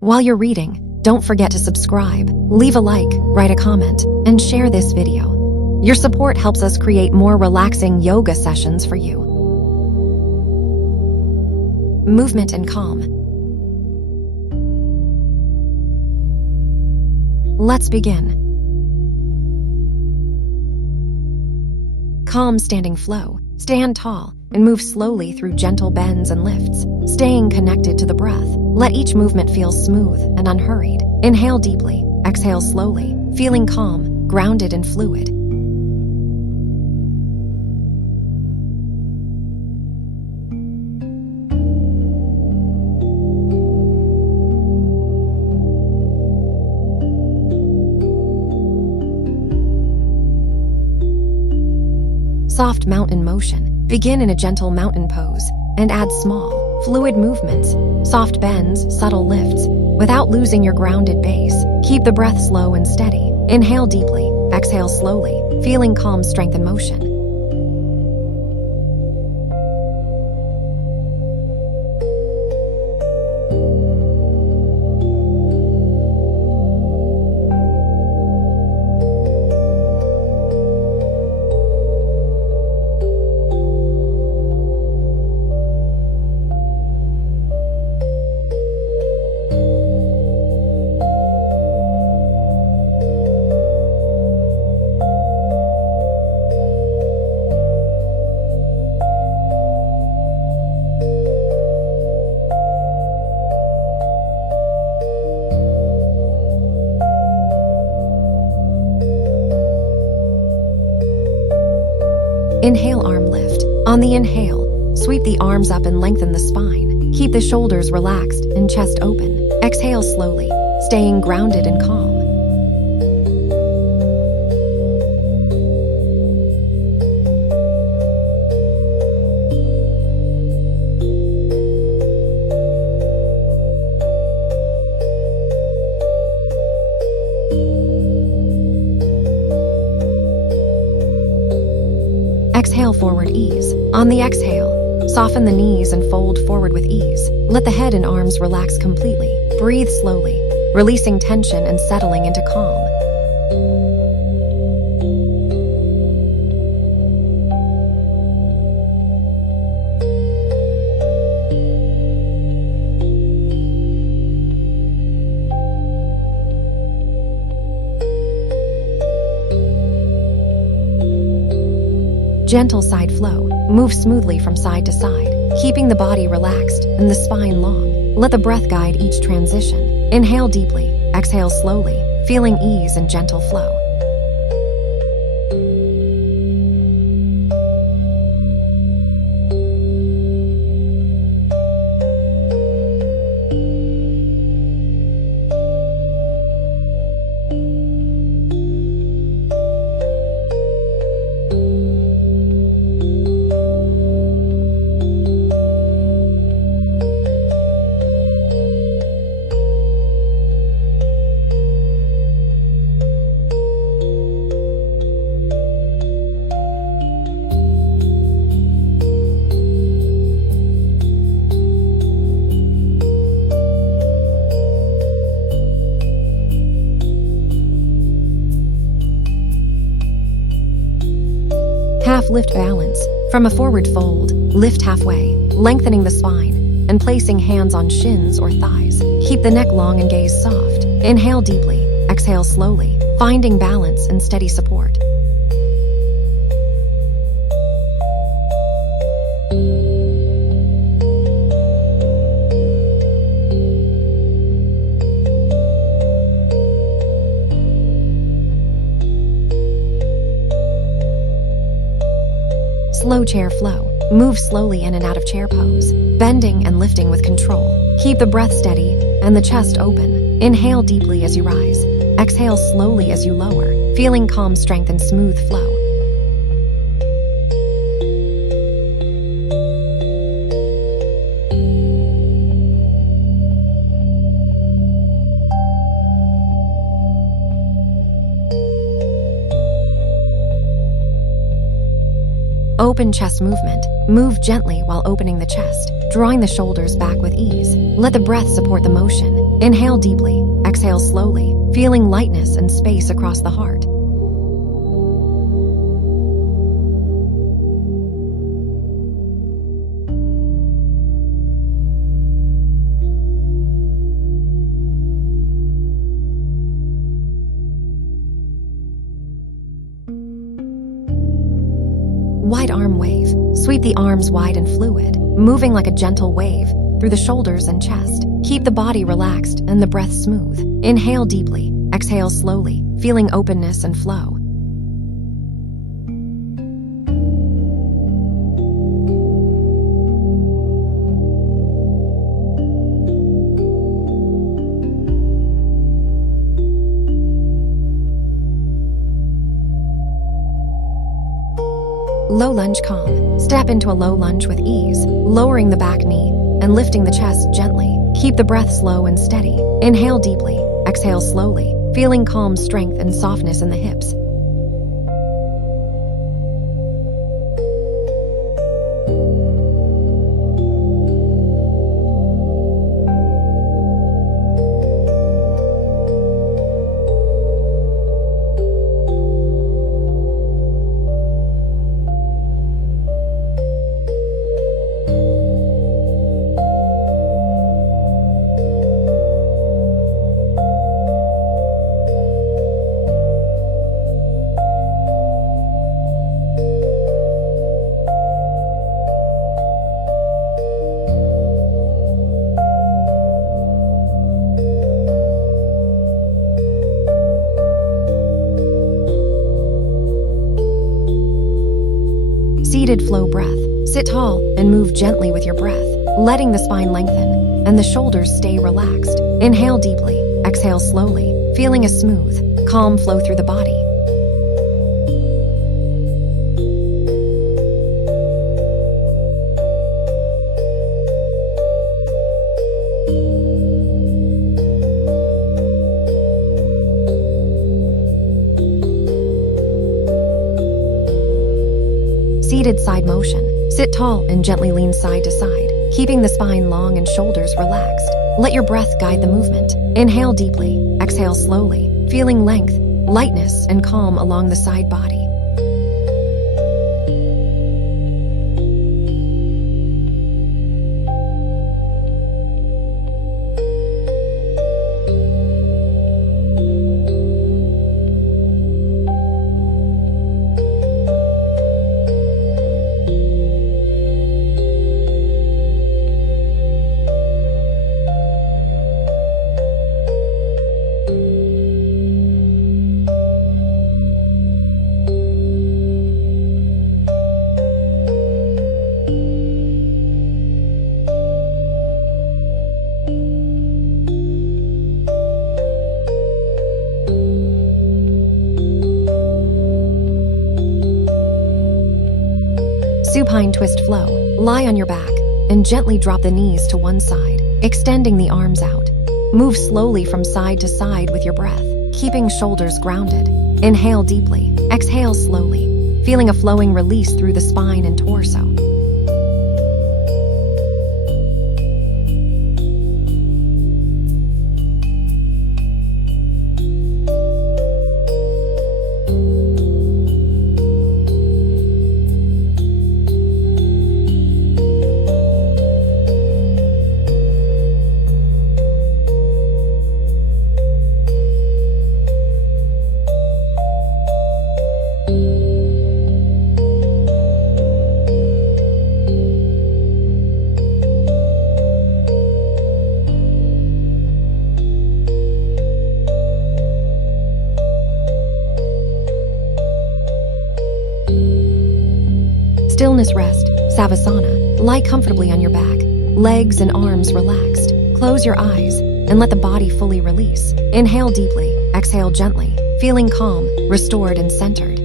While you're reading, don't forget to subscribe, leave a like, write a comment, and share this video. Your support helps us create more relaxing yoga sessions for you. Movement and calm. Let's begin. Calm standing flow. Stand tall and move slowly through gentle bends and lifts, staying connected to the breath. Let each movement feel smooth and unhurried. Inhale deeply, exhale slowly, feeling calm, grounded, and fluid. Soft mountain motion. Begin in a gentle mountain pose and add small, fluid movements, soft bends, subtle lifts, without losing your grounded base. Keep the breath slow and steady. Inhale deeply, exhale slowly, feeling calm, strength, and motion. Inhale, arm lift. On the inhale, sweep the arms up and lengthen the spine. Keep the shoulders relaxed and chest open. Exhale slowly, staying grounded and calm. Exhale, forward ease. On the exhale, soften the knees and fold forward with ease. Let the head and arms relax completely. Breathe slowly, releasing tension and settling into calm. Gentle side flow. Move smoothly from side to side, keeping the body relaxed and the spine long. Let the breath guide each transition. Inhale deeply, exhale slowly, feeling ease and gentle flow. Half lift balance. From a forward fold, lift halfway, lengthening the spine and placing hands on shins or thighs. Keep the neck long and gaze soft. Inhale deeply, exhale slowly, finding balance and steady support. Slow chair flow. Move slowly in and out of chair pose, bending and lifting with control. Keep the breath steady and the chest open. Inhale deeply as you rise. Exhale slowly as you lower, feeling calm, strength, and smooth flow. Open chest movement. Move gently while opening the chest, drawing the shoulders back with ease. Let the breath support the motion. Inhale deeply, exhale slowly, feeling lightness and space across the heart. Wide arm wave. Sweep the arms wide and fluid, moving like a gentle wave through the shoulders and chest. Keep the body relaxed and the breath smooth. Inhale deeply, exhale slowly, feeling openness and flow. Low lunge calm. Step into a low lunge with ease, lowering the back knee and lifting the chest gently. Keep the breath slow and steady. Inhale deeply, exhale slowly, feeling calm strength and softness in the hips. Seated flow breath. Sit tall and move gently with your breath, letting the spine lengthen and the shoulders stay relaxed. Inhale deeply, exhale slowly, feeling a smooth, calm flow through the body. Seated side motion. Sit tall and gently lean side to side, keeping the spine long and shoulders relaxed. Let your breath guide the movement. Inhale deeply, exhale slowly, feeling length, lightness, and calm along the side body. Supine twist flow. Lie on your back and gently drop the knees to one side, extending the arms out. Move slowly from side to side with your breath, keeping shoulders grounded. Inhale deeply, exhale slowly, feeling a flowing release through the spine and torso. Stillness rest, Savasana. Lie comfortably on your back, legs and arms relaxed. Close your eyes and let the body fully release. Inhale deeply, exhale gently, feeling calm, restored, and centered.